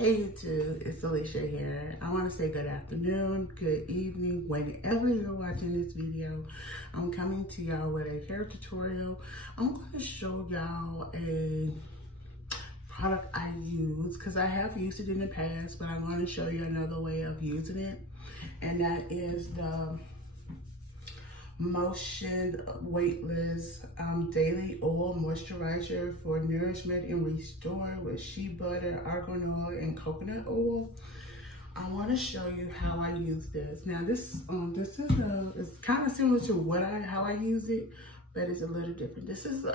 Hey YouTube, it's Alicia here. I want to say good afternoon, good evening, whenever you're watching this video. I'm coming to y'all with a hair tutorial. I'm going to show y'all a product I use because I have used it in the past, but I want to show you another way of using it. And that is the Motion Weightless Daily Oil Moisturizer for Nourishment and Restore with shea butter, argan oil, and coconut oil. I want to show you how I use this. Now this it's kind of similar to how I use it, but it's a little different. This is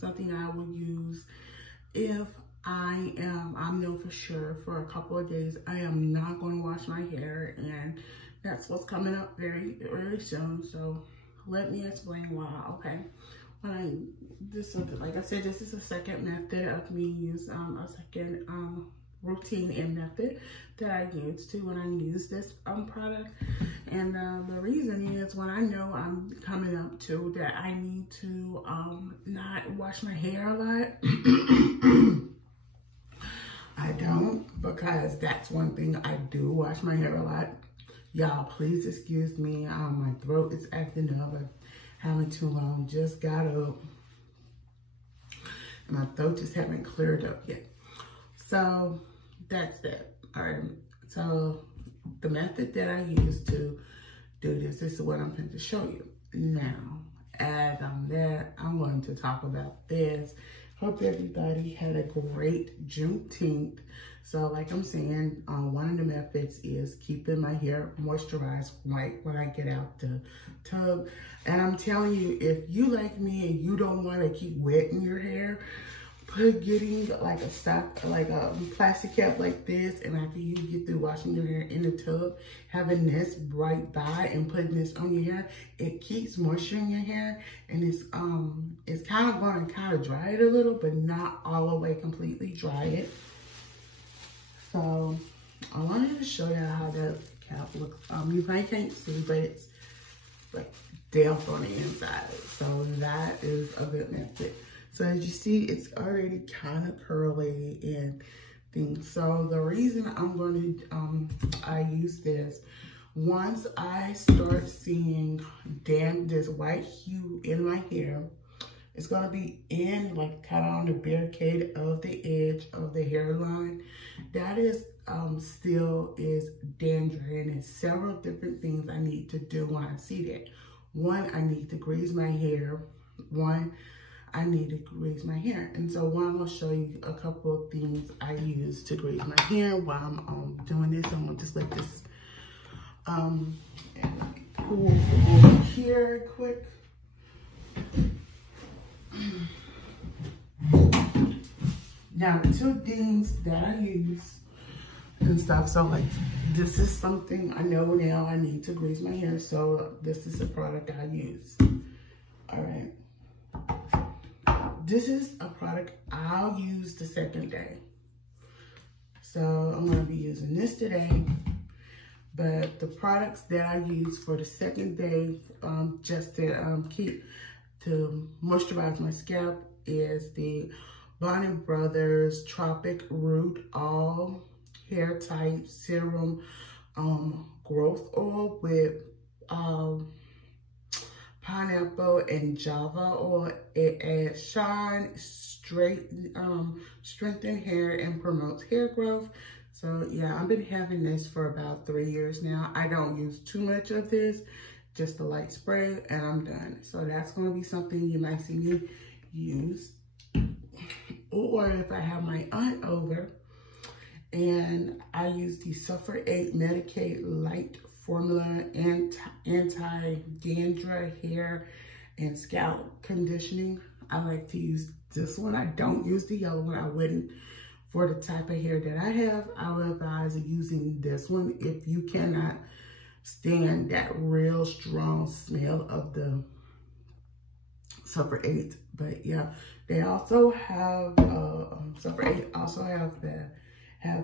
something I will use if I know for sure for a couple of days I am not going to wash my hair, and that's what's coming up very, very soon. So let me explain why, okay? Like I said, this is a second method of me use, a second routine and method that I use too when I use this product. And the reason is when I know I'm coming up to that I need to not wash my hair a lot. I don't, because that's one thing I do wash my hair a lot. Y'all, please excuse me. My throat is acting up. I'm having too long. Just got up. And my throat just haven't cleared up yet. So that's that. All right. So the method that I use to do this is what I'm going to show you. Now, as I'm there, I'm going to talk about this. Hope everybody had a great Juneteenth. So like I'm saying, one of the methods is keeping my hair moisturized right when I get out the tub. And I'm telling you, if you like me and you don't want to keep wetting your hair, getting like a plastic cap like this, and after you get through washing your hair in the tub, having this right by and putting this on your hair, it keeps moisture in your hair, and it's kind of going to dry it a little, but not all the way completely dry it. So I wanted to show you how that cap looks. You probably can't see, but it's like damp on the inside. So that is a good method. So as you see, it's already kind of curly and things. So the reason I'm going to, I use this, once I start seeing this white hue in my hair, it's going to be in like kind of on the barricade of the edge of the hairline. That is still is dandruff, and there's several different things I need to do when I see that. One, I need to grease my hair. And so I'm going to show you a couple of things I use to grease my hair while I'm doing this. I'm going to just let this and cool over here quick. Now, the two things that I use and stuff, so like this is something I know now I need to grease my hair, so this is a product I use. All right. This is a product I'll use the second day. So I'm going to be using this today. But the products that I use for the second day, just to moisturize my scalp, is the Bonnie Brothers Tropic Root All Hair Type Serum Growth Oil with pineapple and java oil. It adds shine, strengthen hair, and promotes hair growth. So yeah, I've been having this for about 3 years now. I don't use too much of this, just a light spray, and I'm done. So that's going to be something you might see me use. Or if I have my aunt over, and I use the Sulfur 8 Medicate Light Formula anti-dandruff hair and scalp conditioning. I like to use this one. I don't use the yellow one. I wouldn't. For the type of hair that I have, I would advise using this one if you cannot stand that real strong smell of the Sulfur 8. But yeah, they also have Sulfur 8 also have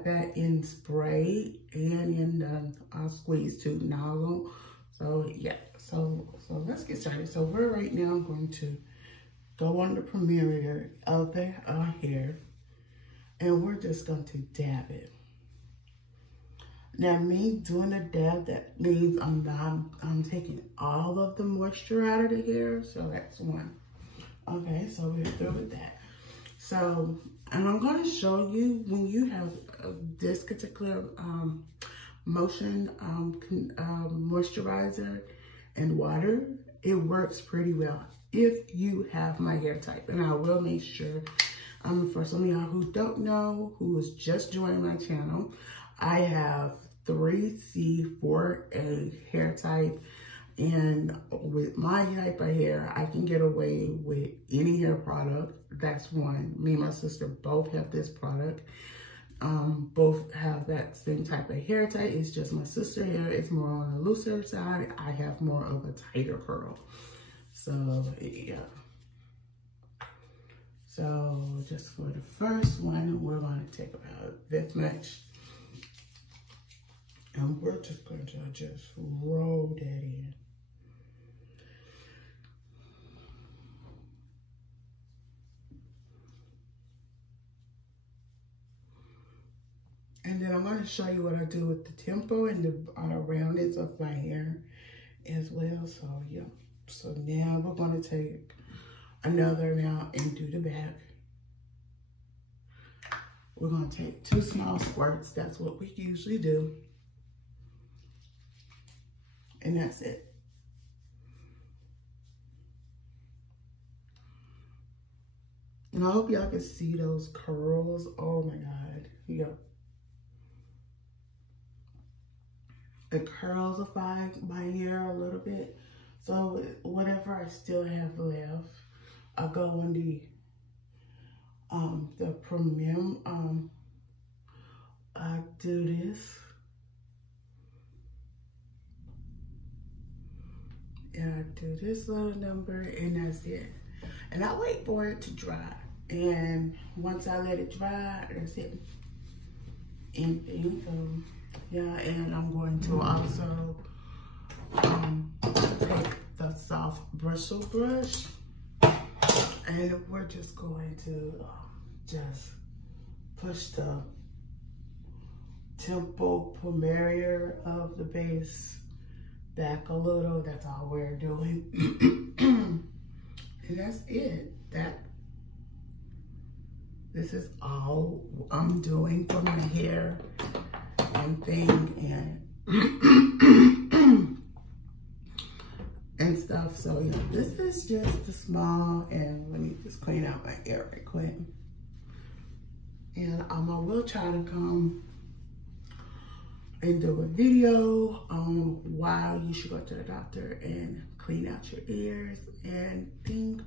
that in spray and in squeeze tube nozzle. So yeah, so let's get started. So we're right now going to go on the perimeter of the hair. And we're just going to dab it. Now, me doing a dab, that means I'm taking all of the moisture out of the hair. So that's one. Okay, so we're through with that. So, and I'm going to show you when you have this particular motion moisturizer and water, it works pretty well if you have my hair type. And I will make sure, for some of y'all who don't know, who is just joining my channel, I have 3C, 4A hair type. And with my type of hair, I can get away with any hair product. That's one. Me and my sister both have this product. Both have that same type of hair type. It's just my sister hair is more on the looser side. I have more of a tighter curl. So, yeah. So, just for the first one, we're going to take about this much. And we're just going to just roll that in. And then I'm going to show you what I do with the tempo and the roundness of my hair as well. So, yeah. So now we're going to take another amount and do the back. We're going to take 2 small squirts. That's what we usually do. And that's it. And I hope y'all can see those curls. Oh my God. Yep. It curlsify my hair a little bit. So whatever I still have left, I'll go on the premium. I do this. And I do this little number, and that's it. And I wait for it to dry. And once I let it dry, that's it. And so, yeah, and I'm going to also take the soft bristle brush, and we're just going to just push the temple pomerier of the base back a little. That's all we're doing. And that's it. This is all I'm doing for my hair and thing and stuff. So yeah, this is just the small, and let me just clean out my hair right quick. And I will try to come and do a video on why you should go to the doctor and clean out your ears and things.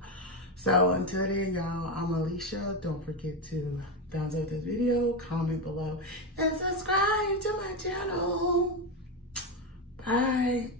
So until then, y'all, I'm Alicia. Don't forget to thumbs up this video, comment below, and subscribe to my channel. Bye.